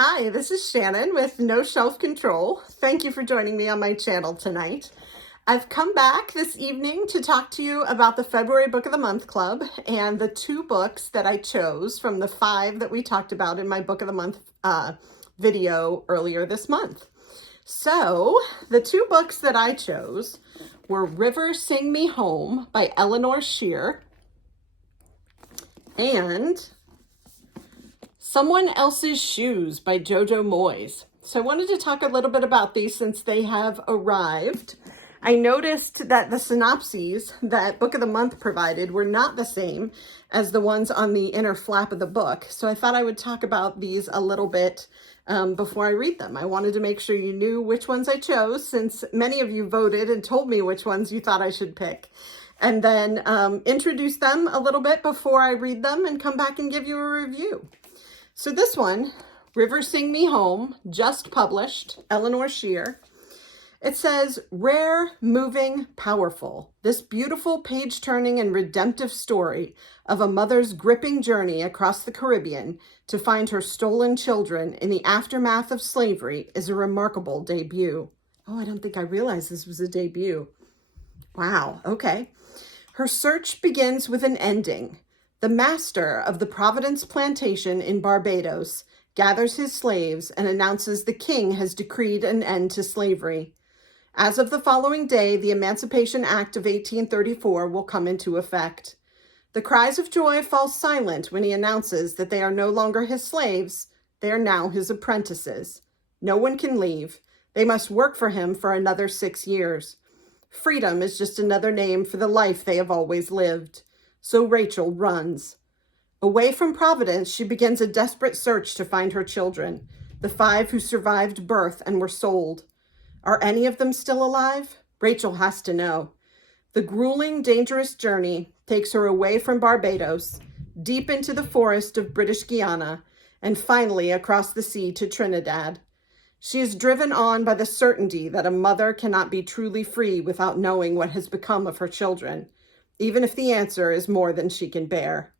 Hi, this is Shannon with No Shelf Control. Thank you for joining me on my channel tonight. I've come back this evening to talk to you about the February Book of the Month Club and the 2 books that I chose from the 5 that we talked about in my Book of the Month video earlier this month. So the 2 books that I chose were River Sing Me Home by Eleanor Shear and Someone Else's Shoes by Jojo Moyes. So I wanted to talk a little bit about these since they have arrived. I noticed that the synopses that Book of the Month provided were not the same as the ones on the inner flap of the book. So I thought I would talk about these a little bit before I read them. I wanted to make sure you knew which ones I chose since many of you voted and told me which ones you thought I should pick. And then introduce them a little bit before I read them and come back and give you a review. So this one, River Sing Me Home, just published, Eleanor Shear. It says, rare, moving, powerful. This beautiful page-turning and redemptive story of a mother's gripping journey across the Caribbean to find her stolen children in the aftermath of slavery is a remarkable debut. Oh, I don't think I realized this was a debut. Wow, okay. Her search begins with an ending. The master of the Providence plantation in Barbados gathers his slaves and announces the king has decreed an end to slavery. As of the following day, the Emancipation Act of 1834 will come into effect. The cries of joy fall silent when he announces that they are no longer his slaves, they are now his apprentices. No one can leave. They must work for him for another 6 years. Freedom is just another name for the life they have always lived. So Rachel runs. Away from Providence, she begins a desperate search to find her children, the 5 who survived birth and were sold. Are any of them still alive? Rachel has to know. The grueling, dangerous journey takes her away from Barbados, deep into the forest of British Guiana, and finally across the sea to Trinidad. She is driven on by the certainty that a mother cannot be truly free without knowing what has become of her children, even if the answer is more than she can bear.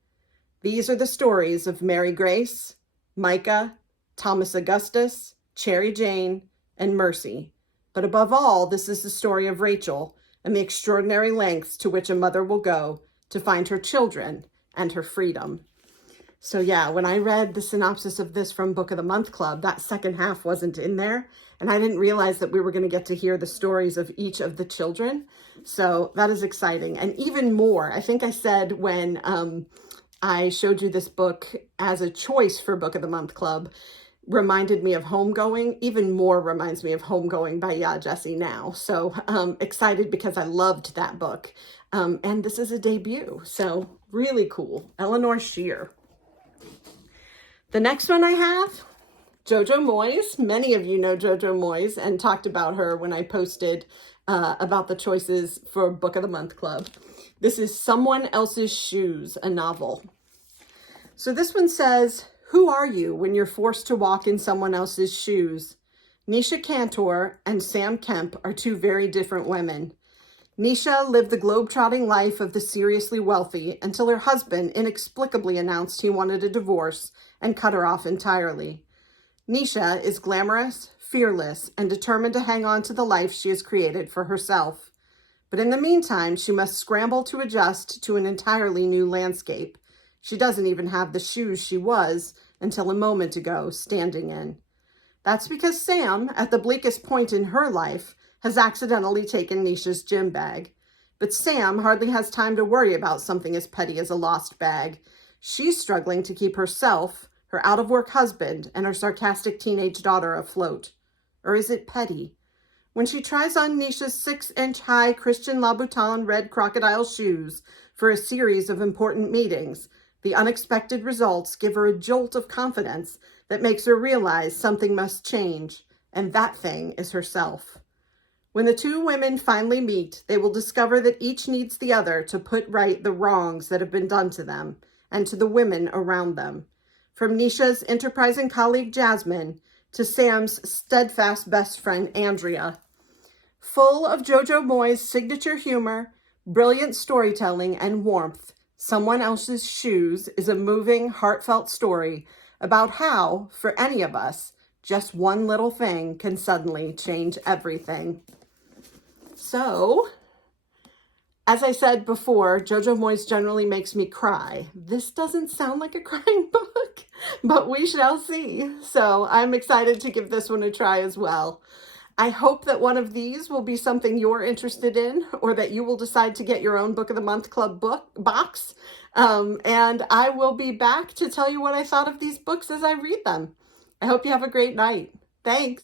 These are the stories of Mary Grace, Micah, Thomas Augustus, Cherry Jane, and Mercy. But above all, this is the story of Rachel and the extraordinary lengths to which a mother will go to find her children and her freedom. So yeah, when I read the synopsis of this from Book of the Month Club, that second half wasn't in there. And I didn't realize that we were going to get to hear the stories of each of the children. So that is exciting. And even more, I think I said when I showed you this book as a choice for Book of the Month Club, reminded me of Homegoing, even more reminds me of Homegoing by Ya Jessie Now. So excited because I loved that book. And this is a debut, so really cool. Eleanor Shear. The next one I have, Jojo Moyes. Many of you know Jojo Moyes and talked about her when I posted about the choices for Book of the Month Club. This is Someone Else's Shoes, a novel. So this one says, who are you when you're forced to walk in someone else's shoes? Nisha Cantor and Sam Kemp are 2 very different women. Nisha lived the globe-trotting life of the seriously wealthy until her husband inexplicably announced he wanted a divorce and cut her off entirely. Nisha is glamorous, fearless, and determined to hang on to the life she has created for herself. But in the meantime, she must scramble to adjust to an entirely new landscape. She doesn't even have the shoes she was, until a moment ago, standing in. That's because Sam, at the bleakest point in her life, has accidentally taken Nisha's gym bag. But Sam hardly has time to worry about something as petty as a lost bag. She's struggling to keep herself, her out-of-work husband, and her sarcastic teenage daughter afloat. Or is it petty? When she tries on Nisha's 6-inch-high Christian Louboutin red crocodile shoes for a series of important meetings, the unexpected results give her a jolt of confidence that makes her realize something must change, and that thing is herself. When the 2 women finally meet, they will discover that each needs the other to put right the wrongs that have been done to them and to the women around them. From Nisha's enterprising colleague Jasmine to Sam's steadfast best friend Andrea. Full of Jojo Moyes' signature humor, brilliant storytelling, and warmth, Someone Else's Shoes is a moving, heartfelt story about how, for any of us, just one little thing can suddenly change everything. So, as I said before, Jojo Moyes generally makes me cry. This doesn't sound like a crying book, but we shall see. So I'm excited to give this one a try as well. I hope that one of these will be something you're interested in, or that you will decide to get your own Book of the Month Club box. And I will be back to tell you what I thought of these books as I read them. I hope you have a great night. Thanks.